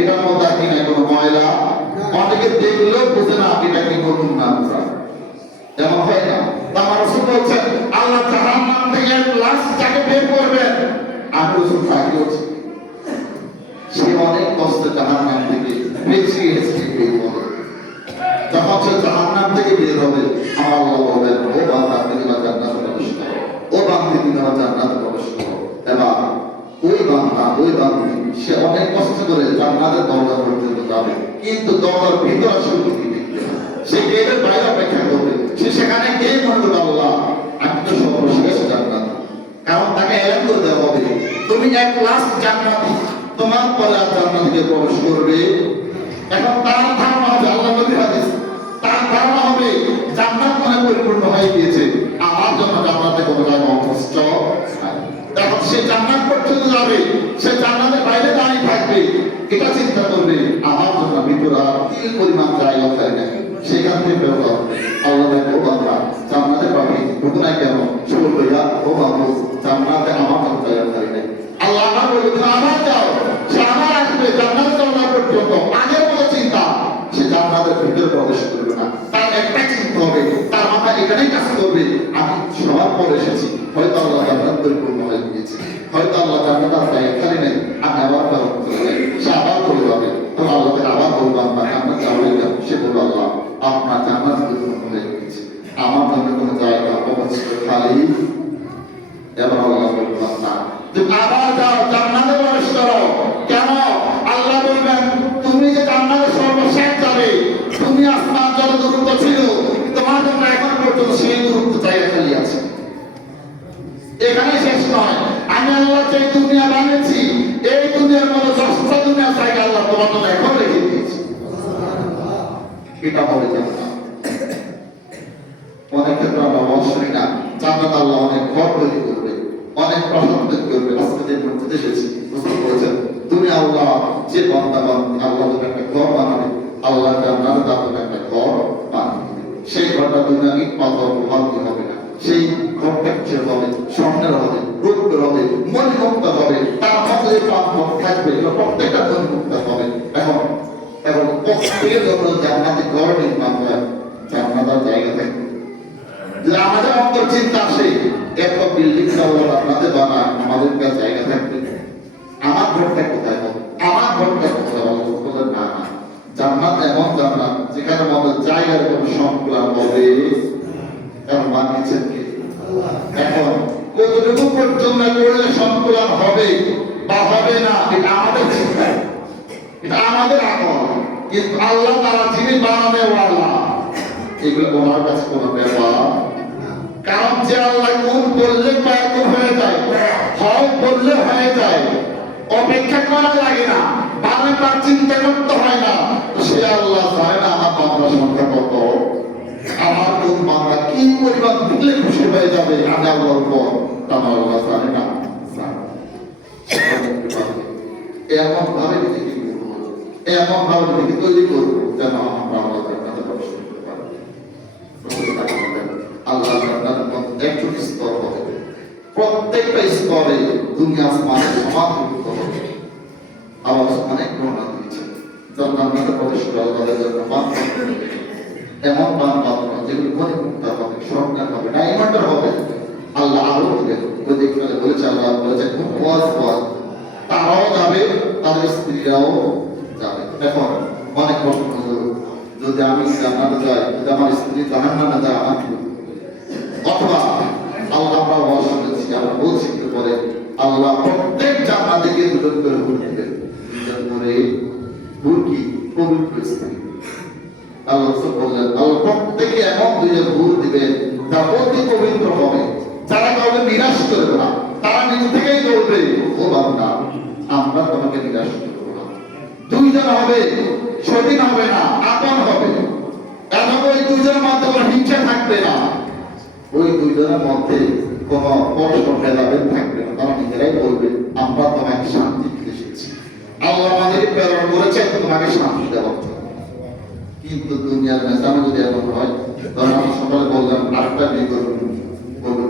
এটার মধ্যে কি না কোনো ময়লা, অনেকে দেখলেও বুঝে না এটা কি নতুন না এমন হয় না। আমার রাসূল বলছেন আল্লাহ জাহান্নাম থেকে লাশ যাকে বের করবেন, আমি রাসূল সাক্ষী হচ্ছি সে অনেক কষ্ট জাহান্নাম থেকে বেঁচে এসেছে। যখন সে জাহান্নাম থেকে বের হবে, আমার আল্লাহ বলবেন ও বান্দা তুমি জান্নাতে প্রবেশ করো, ও বান্দী তুমি জান্নাতে প্রবেশ করো। এবার ওই বান্দী সে অনেক কষ্ট করে জান্নাতের দরজা পর্যন্ত যাবে, কিন্তু দরজার ভিতরে সে দেখবে না, সে গেটের বাইরে অপেক্ষা করবে। সে সেখানে গিয়ে মনে করবে আল্লাহ আমি তো সর্বশেষ জান্নাত, কারণ তাকে এলান করে দেওয়া হবে তুমি এক লাস্ট জান্নাতি, তোমার পরে আর জান্নাতে প্রবেশ করবে। এখন তার ধারণা হবে, আল্লাহ নবীর হাদিস, তার ধারণা হবে জান্নাত মানে পরিপূর্ণ হয়ে গিয়েছে, আমার জন্য জান্নাতে কোনো জায়গা কষ্ট। এখন সে জান্নাত পর্যন্ত যাবে, সে জান্নাতের বাইরে দাঁড়িয়ে থাকবে, এটা চিন্তা করবে আমার জন্য ভিতরে আর তিল পরিমাণ জায়গা থাকে, সেখান থেকে বেরোতে হবে। আল্লাহ দেখো বাবা জান্নাতে পাবি ঢুকো না কেন, সে বলবে ও বাবু জান্নাতে আমার জন্য জায়গা থাকে না। আল্লাহ আমার বলবে তুমি আমার যাও, সে আমার আসবে জান্নাত যাওয়া পর্যন্ত। আগের মতো চিন্তা, সে জান্নাতের ভিতরে প্রবেশ করবে না। তার একটাই চিন্তা হবে, তার মাথা এখানেই কাজ করবে আমি সবার পর এসেছি, হয়তো আল্লাহ জান্নাত পরিপূর্ণ হয়ে গিয়েছে, হয়তো আল্লাহ জান্নাত আর জায়গা খালি নেই, আমি আবার ফেরত চলে যাই। সে আবার চলে যাবে, তখন আল্লাহকে আবার বলবো আপনার জান্নাত যাওয়া যাবে। সে বলবে আল্লাহ আপনার জান্নাত পরিপূর্ণ হয়ে গিয়েছে, আমার জন্য কোনো জায়গা অবস্থিত খালি। এবার আল্লাহ বলবেন না তুমি আবার যাও জান্নাতে প্রবেশ করো। কেন? আল্লাহ বলবেন তুমি যে জান্নাতে সর্বশেষ যাবে, তুমি আসমান যত দূরত্ব ছিল তোমার জন্য এখন পর্যন্ত সেই দূরত্ব জায়গা খালি আছে। এখানে শেষ নয়, আমি আল্লাহ যে দুনিয়া বানিয়েছি এই দুনিয়ার মতো 10টা দুনিয়ার জায়গা আল্লাহ তোমার জন্য এখন রেখে দিয়েছে। এটা হবে জান্নাত। অনেক ক্ষেত্রে আমরা অবশ্যই না জান্নাত আল্লাহ অনেক ঘর তৈরি করবে, অনেক প্রাসাদ তৈরি করবে। আজকে যে মসজিদ এসেছি বুঝতে বলেছেন দুনিয়া আল্লাহ যে বান্দা আল্লাহ একটা ঘর বানাবে, আল্লাহ জান্নাতে তাদের একটা ঘর বানাবে। সেই ঘরটা দুনিয়া ইট পাথর লোহার দিয়ে হবে না, সেই ঘরটা কিসের হবে? স্বর্ণের হবে, রৌপ্যের হবে, মণিমুক্ত হবে, তার মধ্যে যে পাথর থাকবে প্রত্যেকটা মণিমুক্ত হবে। এখন প্রত্যেকের জন্য জান্নাতে ঘর নির্মাণ হয়, জান্নাতের জায়গা থাকবে। যদি আমাদের অন্তর চিন্তা আসে এত বিল্ডিং আল্লাহ জান্নাতে বানায়, আমাদের কাছে জায়গা থাকবে, আমার ঘরটা কোথায় হবে? আমার ঘরটা কোথায় হবে? বলেন না না, জান্নাত এমন জান্নাত যেখানে আমাদের জায়গার কোনো সংকুলান হবে। এখন বানিয়েছেন কে? এখন কতটুকু পর্যন্ত করলে সংকুলান হবে বা হবে না এটা আমাদের চিন্তা, এটা আমাদের আমল, কিন্তু আল্লাহ তারা যিনি বানানোওয়ালা এগুলো ওনার কাছে কোনো ব্যাপার। কারণ যে আল্লাহ কোন বললে পায়কুন হয়ে যায়, হয় বললে হয়ে যায়, অপেক্ষা করা লাগে না, বারবার চিন্তা করতে হয় না। সে আল্লাহ জানে না আমার বাংলা সংখ্যা কত, আমার কোন বাংলা কি পরিমাণ দিলে খুশি হয়ে যাবে আমি আল্লাহর উপর, আমার আল্লাহ জানে না। এমন ভাবে নিজেকে করবো, এমন ভাবে নিজেকে তৈরি করবো যেন আমরা আল্লাহ জান্নাতে প্রবেশ করতে পারি। আল্লাহ জান্নাতের মধ্যে একটি স্তর হবে, প্রত্যেকটা স্তরে দুনিয়া আসমানের সমান গুরুত্ব হবে। আল্লাহ অনেক বর্ণনা দিয়েছেন জান্নাতে প্রবেশ করা তাদের জন্য এমন বান্দা যেগুলো মণিমুক্ত হবে, স্বর্ণের হবে, ডায়মন্ডের হবে। আল্লাহ আরো দিবেন, বলেছে আল্লাহ বলেছে তারাও যাবে, তাদের স্ত্রীরাও যাবে। এখন অনেক প্রশ্ন, যদি আমি জান্নাতে যাই, যদি আমার স্ত্রী জাহান্নামে যায় আমার কি? অথবা আল্লাহ আমরা বলছি, আমরা বলছি পরে আল্লাহ প্রত্যেক জান্নাতীকে দুজন করে হুর দিবেন, দুজন করে হুর কি? পবিত্র স্ত্রী। আল্লাহ বললেন আল্লাহ প্রত্যেকে এমন দুইজন হুর দিবেন যা অতি পবিত্র হবে, যারা কাউকে নিরাশ করবে না, তারা নিজে থেকেই বলবে ও বান্দা আমরা তোমাকে নিরাশ করবো না। দুইজন হবে, স্বাধীন হবে না, আপন হবে, এবং ওই দুইজনের মধ্যে কোনো হিংসা থাকবে না, ওই দুইজনের মধ্যে কোন পরস্পর ভেদাভেদ থাকবে না। তারা নিজেরাই বলবে আমরা তোমাকে শান্তি দিতে এসেছি, আল্লাহ আমাদের প্রেরণ করেছেন তোমাকে শান্তি দেওয়ার জন্য। কিন্তু দুনিয়ার মেজামে যদি এমন হয়, ধরেন আমি সকালে বললাম 8টা বিয়ে করবো, বলবো